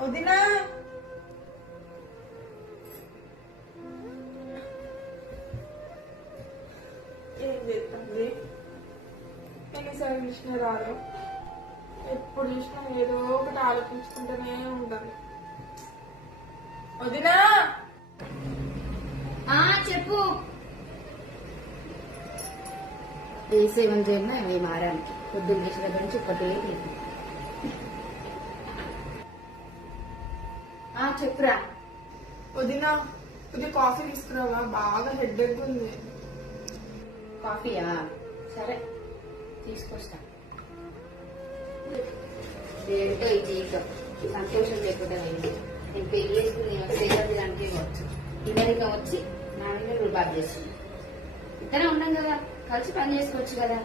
వదినా ఏం చేస్తుంది? ఎన్నిసార్లు చూసినా రాదు. ఎప్పుడు చూసినా ఏదో ఒకటి ఆలోచించుకుంటూనే ఉంటుంది. వదినా చెప్పు. వేసేమని చేయమా అవి మారానికి పొద్దున్న చేసిన దగ్గర నుంచి ఒక్కటే లేదు. చెప్పురా. వదినా కొద్దిగా కాఫీ తీసుకురావా? బాగా హెడ్ఏక్ ఉంది. కాఫీయా? సరే తీసుకొస్తా. ఏంటో ఈ జీవితం సంతోషం లేకుండా అయింది. నేను పెళ్లి చేసుకుని వస్తే దానికి వచ్చు ఇద్దరిగా వచ్చి నా మీద రూపాయి చేస్తుంది. ఇద్దరే ఉన్నాం కదా, కలిసి పని చేసుకోవచ్చు కదా.